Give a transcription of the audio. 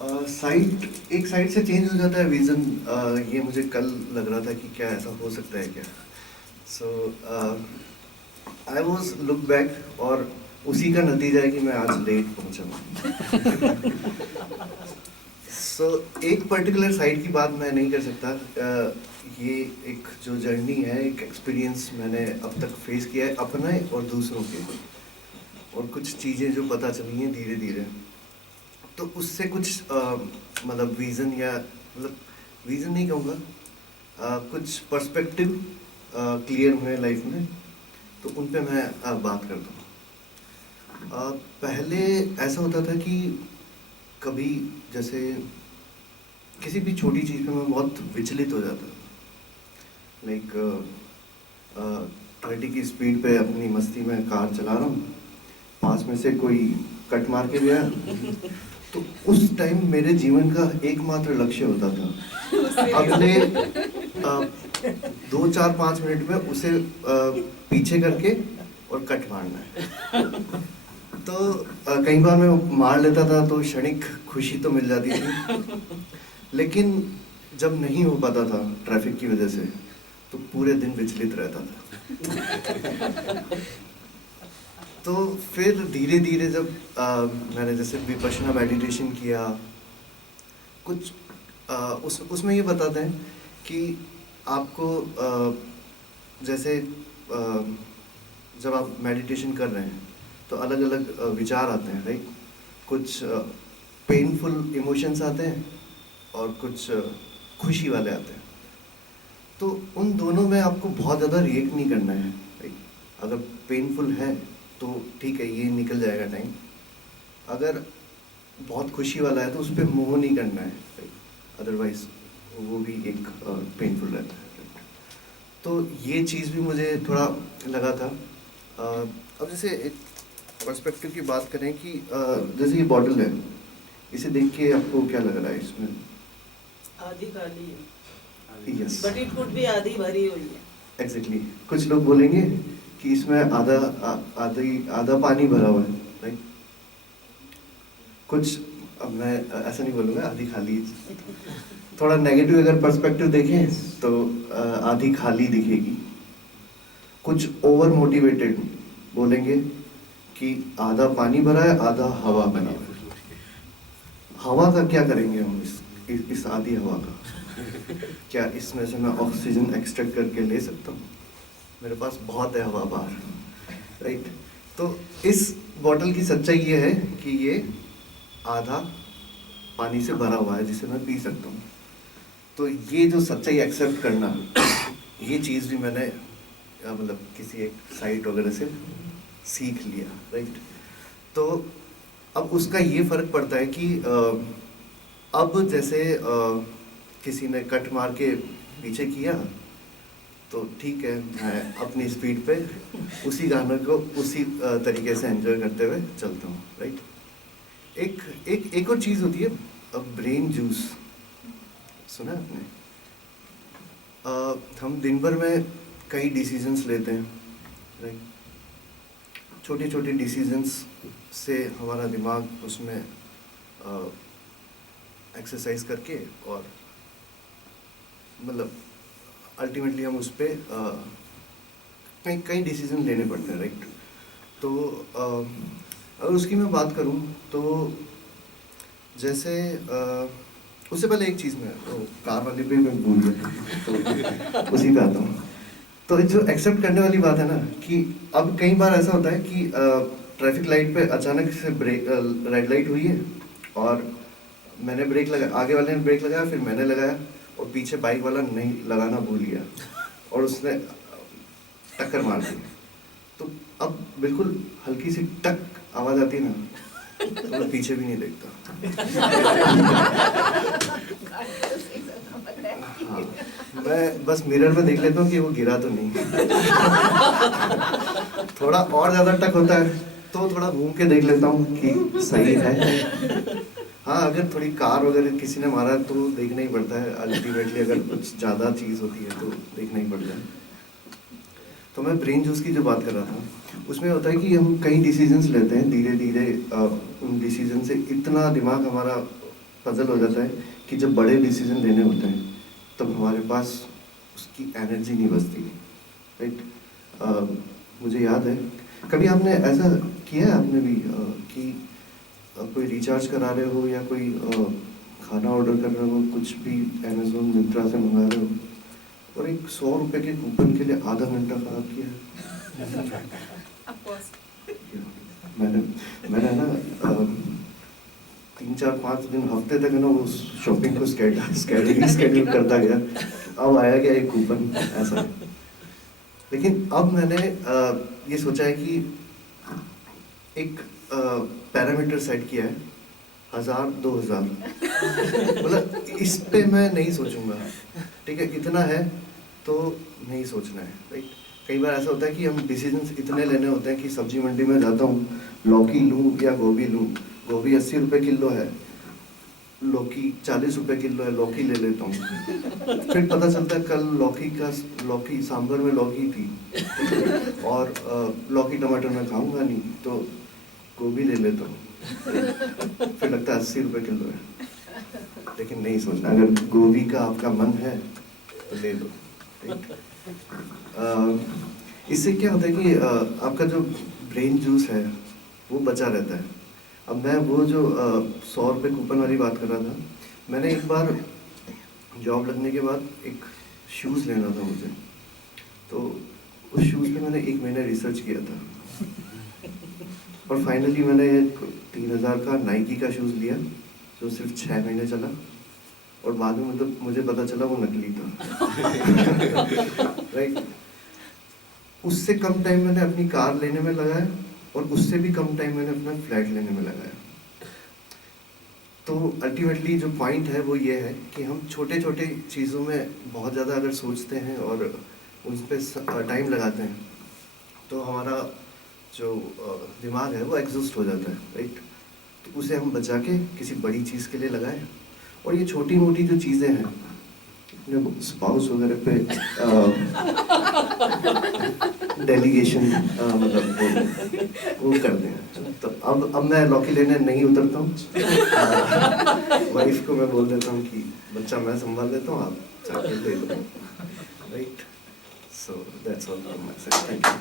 Site एक side से change हो जाता है विजन। ये मुझे कल लग रहा था कि क्या ऐसा हो सकता है क्या। सो आई वॉज लुक बैक और उसी का नतीजा है कि मैं आज लेट पहुंचा हूँ। सो एक पर्टिकुलर साइड की बात मैं नहीं कर सकता। ये एक जो जर्नी है, एक एक्सपीरियंस मैंने अब तक फेस किया है अपने और दूसरों के, और कुछ चीज़ें जो पता चली हैं धीरे धीरे, तो उससे कुछ मतलब विज़न या मतलब विज़न नहीं कहूँगा, कुछ पर्सपेक्टिव क्लियर हुए लाइफ में, तो उन पे मैं बात करता हूँ। पहले ऐसा होता था कि कभी जैसे किसी भी छोटी चीज़ पे मैं बहुत विचलित हो जाता, लाइक 30 की स्पीड पे अपनी मस्ती में कार चला रहा हूँ, पास में से कोई कट मार के गया, तो उस टाइम मेरे जीवन का एकमात्र लक्ष्य होता था अगले 2 4 5 मिनट में उसे पीछे करके और कट मारना है। तो कई बार मैं मार लेता था तो क्षणिक खुशी तो मिल जाती थी, लेकिन जब नहीं हो पाता था ट्रैफिक की वजह से तो पूरे दिन विचलित रहता था। तो फिर धीरे धीरे जब मैंने जैसे विपश्यना मेडिटेशन किया, कुछ उसमें ये बताते हैं कि आपको जैसे जब आप मेडिटेशन कर रहे हैं तो अलग अलग विचार आते हैं, राइट। कुछ पेनफुल इमोशंस आते हैं और कुछ खुशी वाले आते हैं। तो उन दोनों में आपको बहुत ज़्यादा रिएक्ट नहीं करना है, राइट। अगर पेनफुल है तो ठीक है, ये निकल जाएगा टाइम। अगर बहुत खुशी वाला है तो उस पर मोह नहीं करना है, राइट, अदरवाइज वो भी एक पेनफुल रहता है। तो ये चीज़ भी मुझे थोड़ा लगा था। अब जैसे एक पर्सपेक्टिव की बात करें कि जैसे ये बॉटल है, इसे देख के आपको क्या लग रहा है? इसमें आधी खाली है, yes, but it could be आधी भरी हुई है। एग्जैक्टली। कुछ लोग बोलेंगे कि इसमें आधा पानी भरा हुआ है, राइट। कुछ, अब मैं ऐसा नहीं बोलूँगा आधी खाली, थोड़ा नेगेटिव अगर पर्सपेक्टिव देखें तो आधी खाली दिखेगी। कुछ ओवर मोटिवेटेड बोलेंगे कि आधा पानी भरा है, आधा हवा बना हुआ है। हवा का क्या करेंगे हम इस आधी हवा का? क्या इसमें से मैं ऑक्सीजन एक्सट्रैक्ट करके ले सकता हूँ? मेरे पास बहुत है हवा बाहर, राइट। तो इस बॉटल की सच्चाई ये है कि ये आधा पानी से भरा हुआ है जिसे मैं पी सकता हूँ। तो ये जो सच्चाई एक्सेप्ट करना, ये चीज़ भी मैंने मतलब किसी एक साइट वगैरह से सीख लिया, राइट। तो अब उसका ये फ़र्क पड़ता है कि अब जैसे किसी ने कट मार के पीछे किया तो ठीक है, मैं अपनी स्पीड पे उसी गाने को उसी तरीके से एंजॉय करते हुए चलता हूँ, राइट। एक एक एक और चीज़ होती है, ब्रेन जूस, सुना है आपने? हम दिन भर में कई डिसीजंस लेते हैं, राइट। छोटे छोटे डिसीजंस से हमारा दिमाग उसमें एक्सरसाइज करके और मतलब अल्टीमेटली हम उस पर कई कई डिसीजन लेने पड़ते हैं, राइट। तो अगर उसकी मैं बात करूं तो जैसे उससे पहले एक चीज़ मैं कार वाले पे मैं भूल गया, तो उसी पे आता हूँ। तो जो एक्सेप्ट करने वाली बात है ना, कि अब कई बार ऐसा होता है कि ट्रैफिक लाइट पे अचानक से ब्रेक रेड लाइट हुई है और मैंने ब्रेक लगा, आगे वाले ने ब्रेक लगाया, फिर मैंने लगाया और पीछे बाइक वाला नहीं लगाना भूल गया और उसने टक्कर मार दी। तो अब बिल्कुल हल्की सी टक आवाज़ आती है ना, तो मैं पीछे भी नहीं देखता। हाँ, मैं बस मिरर में देख लेता हूँ कि वो गिरा तो नहीं। थोड़ा और ज़्यादा टक होता है तो थोड़ा घूम के देख लेता हूँ कि सही है। हाँ, अगर थोड़ी कार वगैरह किसी ने मारा तो देखना ही पड़ता है अल्टीमेटली, अगर कुछ ज़्यादा चीज़ होती है तो देखना ही पड़ता है। तो मैं ब्रेन जूस की जो बात कर रहा था, उसमें होता है कि हम कई डिसीजंस लेते हैं धीरे धीरे, उन डिसीजन से इतना दिमाग हमारा पजल हो जाता है कि जब बड़े डिसीजन लेने होते हैं तब हमारे पास उसकी एनर्जी नहीं बचती, राइट। मुझे याद है, कभी आपने ऐसा किया है आपने भी कि कोई रिचार्ज करा रहे हो या कोई खाना ऑर्डर कर रहे हो, कुछ भी अमेजोन मिंत्रा से मंगा रहे हो और एक 100 रुपए के कूपन के लिए आधा घंटा खराब किया है? मैंने ना 3-4-5 दिन हफ्ते तक है ना उस शॉपिंग को स्केड्यूल करता गया। अब आया क्या एक कूपन ऐसा। लेकिन अब मैंने ये सोचा है कि एक पैरामीटर सेट किया है, 1000-2000, मतलब इस पे मैं नहीं सोचूंगा, ठीक है, इतना है तो नहीं सोचना है, राइट। कई बार ऐसा होता है कि हम डिसीजंस इतने लेने होते हैं कि सब्जी मंडी में जाता हूँ, लौकी लूँ या गोभी लूँ, गोभी 80 रुपये किलो है, लौकी 40 रुपये किलो है, लौकी ले लेता हूँ। फिर पता चलता है कल लौकी सांभर में लौकी थी और लौकी टमाटर मैं खाऊंगा नहीं तो गोभी ले लेता हूँ, फिर लगता है 80 रुपये किलो है। लेकिन नहीं सोचना, अगर गोभी का आपका मन है तो ले लो, राइट। इससे क्या होता है कि आपका जो ब्रेन जूस है वो बचा रहता है। अब मैं वो जो 100 रुपये कूपन वाली बात कर रहा था, मैंने एक बार जॉब लगने के बाद एक शूज़ लेना था मुझे, तो उस शूज़ पे मैंने 1 महीना रिसर्च किया था और फाइनली मैंने 3000 का नाइकी का शूज़ लिया जो सिर्फ 6 महीने चला और बाद में मतलब मुझे पता चला वो नकली था। राइट। उससे कम टाइम मैंने अपनी कार लेने में लगाया और उससे भी कम टाइम मैंने अपना फ्लैट लेने में लगाया। तो अल्टीमेटली जो पॉइंट है वो ये है कि हम छोटे छोटे चीज़ों में बहुत ज़्यादा अगर सोचते हैं और उन पर टाइम लगाते हैं तो हमारा जो दिमाग है वो एग्जॉस्ट हो जाता है, राइट। तो उसे हम बचा के किसी बड़ी चीज़ के लिए लगाएं। और ये छोटी मोटी जो चीज़ें हैं अपने स्पाउस वगैरह पे डेलीगेशन मतलब वो कर दें। तो अब मैं लौकी लेने नहीं उतरता हूँ, वाइफ को मैं बोल देता हूँ कि बच्चा मैं संभाल लेता हूँ, आप जाके ले लो, right. So that's all from my side. Thank you.